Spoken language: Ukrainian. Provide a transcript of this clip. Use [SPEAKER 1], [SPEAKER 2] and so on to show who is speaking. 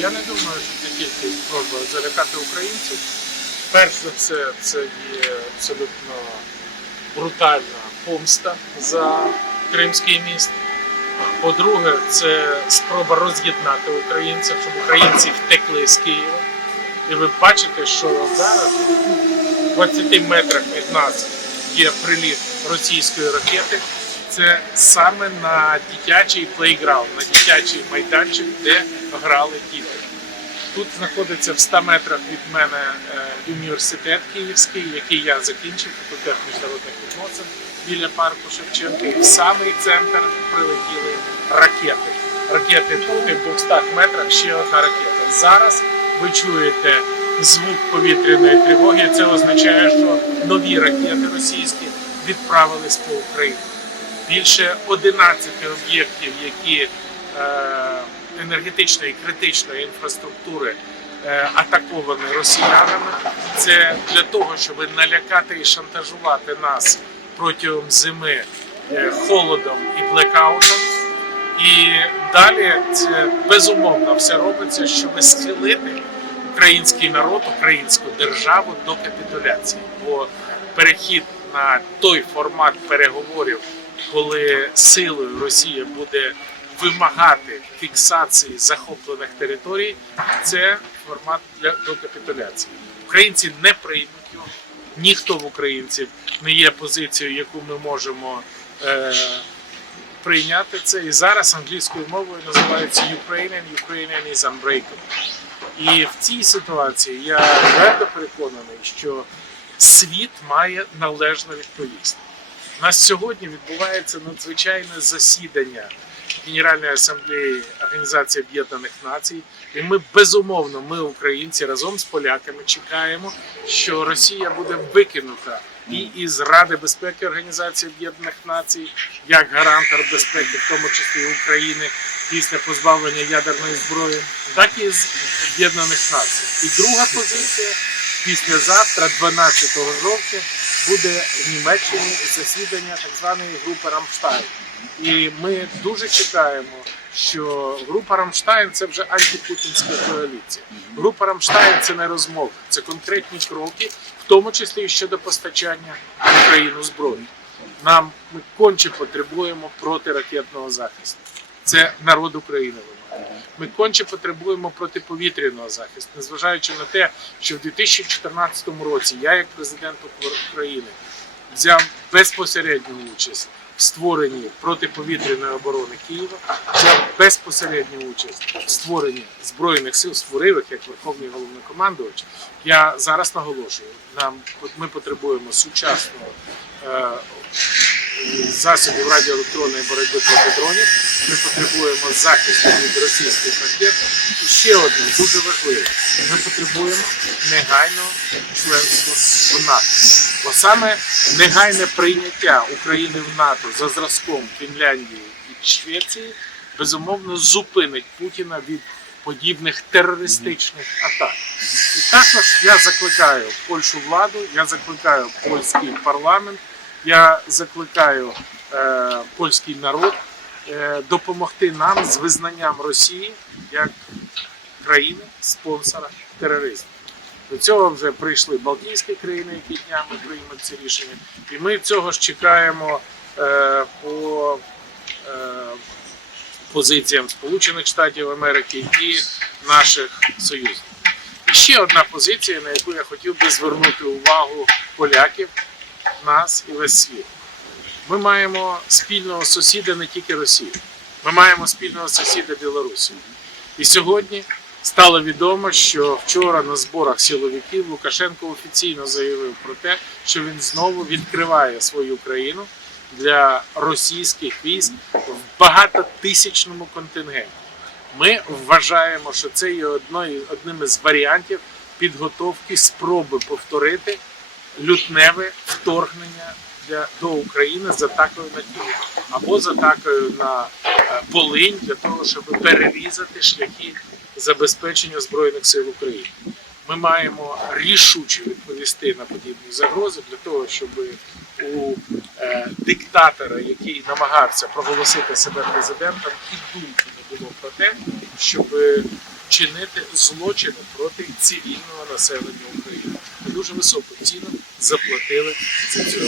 [SPEAKER 1] Я не думаю, що це тільки спроба залякати українців. Перш за все, це є абсолютно брутальна помста за Кримський міст. По-друге, це спроба роз'єднати українців, щоб українці втекли з Києва. І ви бачите, що зараз в 20 метрах від нас є приліт російської ракети. Це саме на дитячий плейграунд, на дитячий майданчик, де грали діти. Тут знаходиться в 100 метрах від мене е, університет Київський, який я закінчив, факультет міжнародних відносин біля парку Шевченка. І в самий центр прилетіли ракети. Ракети тут і в 200 метрах ще одна ракета. Зараз ви чуєте звук повітряної тривоги. Це означає, що нові ракети російські відправились по Україні. Більше 11 об'єктів, які е, енергетичної критичної інфраструктури е, атаковані росіянами. Це для того, щоб налякати і шантажувати нас протягом зими е, холодом і блекаутом. І далі це безумовно все робиться, щоб схилити український народ, українську державу до капітуляції. Бо перехід на той формат переговорів, коли силою Росія буде вимагати фіксації захоплених територій, це формат для до капітуляції. Українці не приймуть його. Ніхто в українців не є позицією, яку ми можемо е, прийняти це. І зараз англійською мовою називається Ukrainian, Ukrainian is unbreakable. І в цій ситуації я твердо переконаний, що світ має належно відповісти. У нас сьогодні відбувається надзвичайне засідання Генеральної асамблеї Організації Об'єднаних Націй, і ми безумовно, ми, українці, разом з поляками чекаємо, що Росія буде викинута і із Ради безпеки Організації Об'єднаних Націй як гарантор безпеки, в тому числі України, після позбавлення ядерної зброї, так і з Об'єднаних Націй. І друга позиція післязавтра, 12 жовтня, буде в Німеччині засідання так званої групи Рамштайн. І ми дуже чекаємо, що група Рамштайн це вже антипутінська коаліція. Група Рамштайн це не розмови, це конкретні кроки, в тому числі і щодо постачання в Україну зброї. Нам ми конче потребуємо протиракетного захисту. Це народ України. Ми конче потребуємо протиповітряного захисту, незважаючи на те, що в 2014 році я, як президент України, взяв безпосередню участь в створенні протиповітряної оборони Києва, взяв безпосередню участь в створенні збройних сил, створив як верховний головнокомандувач. Я зараз наголошую, нам ми потребуємо сучасного е, засобів радіоелектронної боротьби проти дронів. Ми потребуємо захисту від російських ракет. І ще одне дуже важливе: ми потребуємо негайного членства в НАТО. Бо саме негайне прийняття України в НАТО за зразком Фінляндії і Швеції безумовно зупинить Путіна від подібних терористичних атак. І також я закликаю Польщу владу, я закликаю польський парламент, я закликаю е, польський народ е, допомогти нам з визнанням Росії як країни спонсора тероризму. До цього вже прийшли Балтійські країни, які днями приймуть це рішення, і ми цього ж чекаємо е, по е, позиціям Сполучених Штатів Америки і наших союзників. І ще одна позиція, на яку я хотів би звернути увагу поляків, нас і весь світ. Ми маємо спільного сусіда не тільки Росію, ми маємо спільного сусіда Білорусі. І сьогодні стало відомо, що вчора на зборах силовиків Лукашенко офіційно заявив про те, що він знову відкриває свою країну для російських військ в багатотисячному контингенті. Ми вважаємо, що це є одним із варіантів підготовки спроби повторити лютневе вторгнення для, до України з атакою на Київ або з атакою на е, Волинь для того, щоб перерізати шляхи забезпечення збройних сил України. Ми маємо рішуче відповісти на подібні загрози для того, щоб у е, диктатора, який намагався проголосити себе президентом, і думки не було про те, щоб чинити злочини проти цивільного населення України. Дуже високу ціну заплатили за цього.